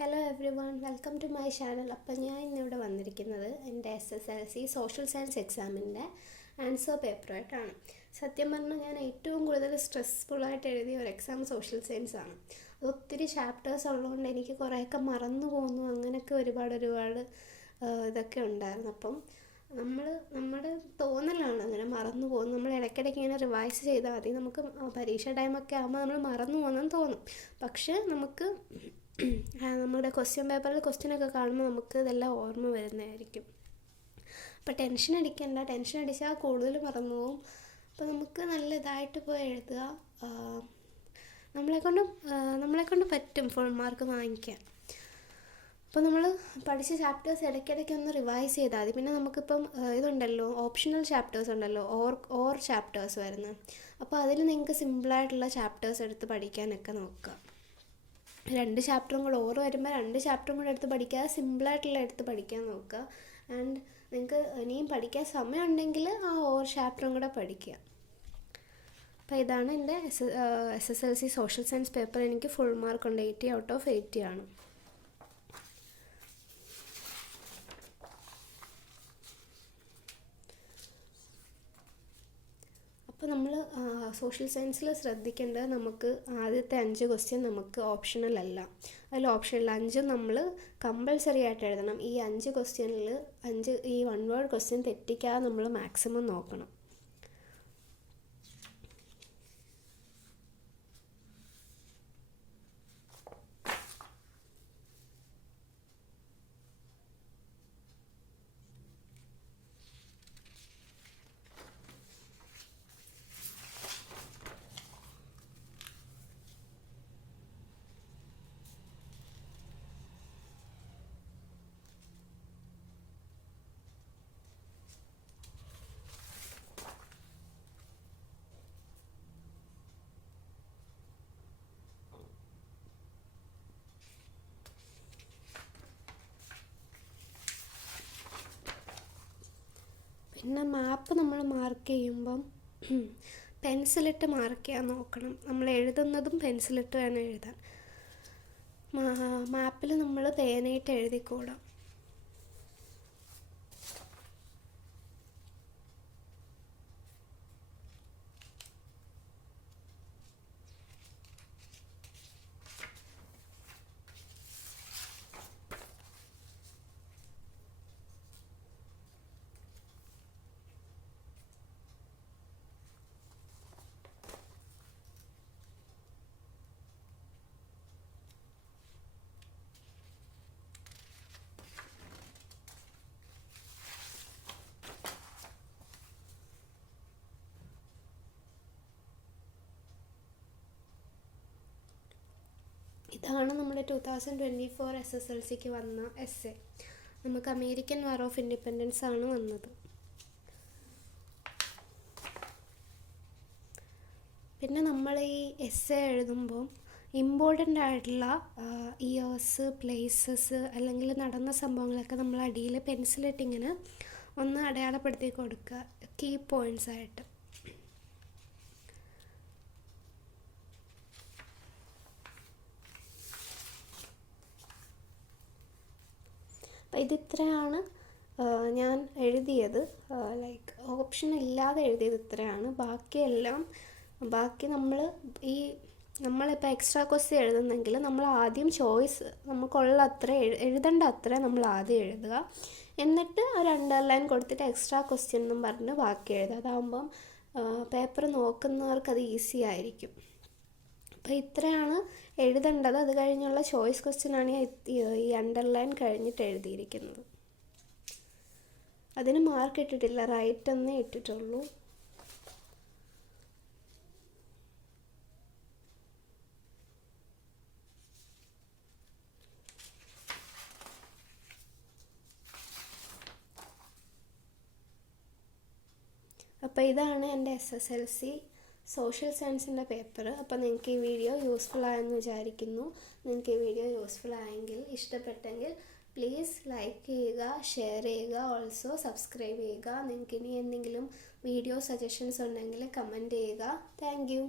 Hello everyone, welcome to my channel. അപ്പോൾ ഞാൻ ഇന്നിവിടെ വന്നിരിക്കുന്നത് എൻ്റെ SSLC സോഷ്യൽ സയൻസ് എക്സാമിൻ്റെ ആൻസർ പേപ്പറായിട്ടാണ്. സത്യം പറഞ്ഞാൽ ഞാൻ ഏറ്റവും കൂടുതൽ സ്ട്രെസ്ഫുള്ളായിട്ട് എഴുതിയ ഒരു എക്സാം സോഷ്യൽ സയൻസ് ആണ്. അത് ഒത്തിരി ചാപ്റ്റേഴ്സ് ഉള്ളതുകൊണ്ട് എനിക്ക് കുറേയൊക്കെ മറന്നു പോകുന്നു, അങ്ങനെയൊക്കെ ഒരുപാട് ഇതൊക്കെ ഉണ്ടായിരുന്നു. അപ്പം നമ്മുടെ തോന്നലാണ് അങ്ങനെ മറന്നു പോകുന്നു. നമ്മൾ ഇടയ്ക്കിടയ്ക്ക് ഇങ്ങനെ റിവൈസ് ചെയ്താൽ മതി. നമുക്ക് പരീക്ഷ ടൈമൊക്കെ ആകുമ്പോൾ നമ്മൾ മറന്നു പോകുന്നെന്ന് തോന്നും. പക്ഷേ നമ്മുടെ ക്വസ്റ്റ്യൻ പേപ്പറിൽ ക്വസ്റ്റ്യനൊക്കെ കാണുമ്പോൾ നമുക്ക് ഇതെല്ലാം ഓർമ്മ വരുന്നതായിരിക്കും. അപ്പോൾ ടെൻഷൻ അടിച്ചാൽ കൂടുതൽ മറന്നു പോകും. അപ്പോൾ നമുക്ക് നല്ല ഇതായിട്ട് പോയി എഴുതുക. നമ്മളെക്കൊണ്ട് പറ്റും ഫുൾ മാർക്ക് വാങ്ങിക്കാൻ. അപ്പോൾ നമ്മൾ പഠിച്ച ചാപ്റ്റേഴ്സ് ഇടയ്ക്കിടയ്ക്ക് ഒന്ന് റിവൈസ് ചെയ്താൽ മതി. പിന്നെ നമുക്കിപ്പം ഇതുണ്ടല്ലോ, ഓപ്ഷണൽ ചാപ്റ്റേഴ്സ് ഉണ്ടല്ലോ, ഓർ ചാപ്റ്റേഴ്സ് വരുന്നത്. അപ്പോൾ അതിൽ നിങ്ങൾക്ക് സിമ്പിളായിട്ടുള്ള ചാപ്റ്റേഴ്സ് എടുത്ത് പഠിക്കാനൊക്കെ നോക്കുക. 2 ചാപ്റ്ററും കൂടെ ഓർ വരുമ്പോൾ 2 ചാപ്റ്ററും കൂടെ എടുത്ത് പഠിക്കാതെ സിമ്പിളായിട്ടുള്ള എടുത്ത് പഠിക്കാൻ നോക്കുക. ആൻഡ് നിങ്ങൾക്ക് ഇനിയും പഠിക്കാൻ സമയം ഉണ്ടെങ്കിൽ ആ ഓർ ചാപ്റ്ററും കൂടെ പഠിക്കുക. അപ്പോൾ ഇതാണ് എൻ്റെ SSLC സോഷ്യൽ സയൻസ് പേപ്പർ. എനിക്ക് ഫുൾ മാർക്കുണ്ട്, 80 ഔട്ട് ഓഫ് 80 ആണ്. അപ്പോൾ നമ്മൾ സോഷ്യൽ സയൻസിൽ ശ്രദ്ധിക്കേണ്ടത്, നമുക്ക് ആദ്യത്തെ 5 ക്വസ്റ്റ്യൻ നമുക്ക് ഓപ്ഷണൽ അല്ല. അതിൽ ഓപ്ഷണൽ 5 നമ്മൾ കമ്പൾസറി ആയിട്ട് എഴുതണം. ഈ 5 ക്വസ്റ്റ്യനിൽ 5 ഈ 1 വേർഡ് ക്വസ്റ്റ്യൻ തെറ്റിക്കാതെ നമ്മൾ മാക്സിമം നോക്കണം. പിന്നെ മാപ്പ് നമ്മൾ മാർക്ക് ചെയ്യുമ്പം പെൻസിലിട്ട് മാർക്ക് ചെയ്യാൻ നോക്കണം. നമ്മൾ എഴുതുന്നതും പെൻസിലിട്ട് വേണം എഴുതാൻ. മാപ്പിൽ നമ്മൾ പേനയിട്ട് എഴുതിക്കൂടാം. ഇതാണ് നമ്മുടെ 2024 SSLCക്ക് വന്ന എസ്സേ. നമുക്ക് അമേരിക്കൻ വാർ ഓഫ് ഇൻഡിപെൻഡൻസ് ആണ് വന്നത്. പിന്നെ നമ്മൾ ഈ എസ്സേ എഴുതുമ്പോൾ ഇമ്പോർട്ടൻ്റ് ആയിട്ടുള്ള ഇയേഴ്സ്, പ്ലേസസ് അല്ലെങ്കിൽ നടന്ന സംഭവങ്ങളൊക്കെ നമ്മൾ അടിയിൽ പെൻസിലിട്ട് ഇങ്ങനെ ഒന്ന് അടയാളപ്പെടുത്തി കൊടുക്കുക, കീ പോയിൻറ്റ്സ് ആയിട്ട്. അപ്പോൾ ഇതിത്രയാണ് ഞാൻ എഴുതിയത്. ലൈക്ക് ഓപ്ഷൻ ഇല്ലാതെ എഴുതിയത് ഇത്രയാണ്. ബാക്കി നമ്മളിപ്പോൾ എക്സ്ട്രാ ക്വസ്റ്റ്യൻ എഴുതുന്നെങ്കിൽ നമ്മൾ ആദ്യം ചോയ്സ് നമുക്കുള്ള അത്ര എഴുതേണ്ട അത്ര നമ്മൾ ആദ്യം എഴുതുക. എന്നിട്ട് ഒരു അണ്ടർലൈൻ കൊടുത്തിട്ട് എക്സ്ട്രാ ക്വസ്റ്റ്യൻ എന്നും പറഞ്ഞ് ബാക്കി എഴുതുക. അതാകുമ്പം പേപ്പർ നോക്കുന്നവർക്ക് അത് ഈസി ആയിരിക്കും. അപ്പോൾ ഇത്രയാണ് എഴുതേണ്ടത്. അത് കഴിഞ്ഞുള്ള ചോയ്സ് ക്വസ്റ്റ്യനാണ് ഈ അണ്ടർലൈൻ കഴിഞ്ഞിട്ട് എഴുതിയിരിക്കുന്നത്. അതിന് മാർക്ക് ഇട്ടിട്ടില്ല, റൈറ്റ് എന്നേ ഇട്ടിട്ടുള്ളൂ. അപ്പോൾ ഇതാണ് എൻ്റെ SSLC സോഷ്യൽ സയൻസിൻ്റെ പേപ്പർ. അപ്പോൾ നിങ്ങൾക്ക് ഈ വീഡിയോ യൂസ്ഫുൾ ആയെന്ന് വിചാരിക്കുന്നു. നിങ്ങൾക്ക് ഈ വീഡിയോ യൂസ്ഫുൾ ആയെങ്കിൽ, ഇഷ്ടപ്പെട്ടെങ്കിൽ പ്ലീസ് ലൈക്ക് ചെയ്യുക, ഷെയർ ചെയ്യുക, ഓൾസോ സബ്സ്ക്രൈബ് ചെയ്യുക. നിങ്ങൾക്ക് ഇനി എന്തെങ്കിലും വീഡിയോ സജഷൻസ് ഉണ്ടെങ്കിൽ കമൻറ്റ് ചെയ്യുക. Thank you.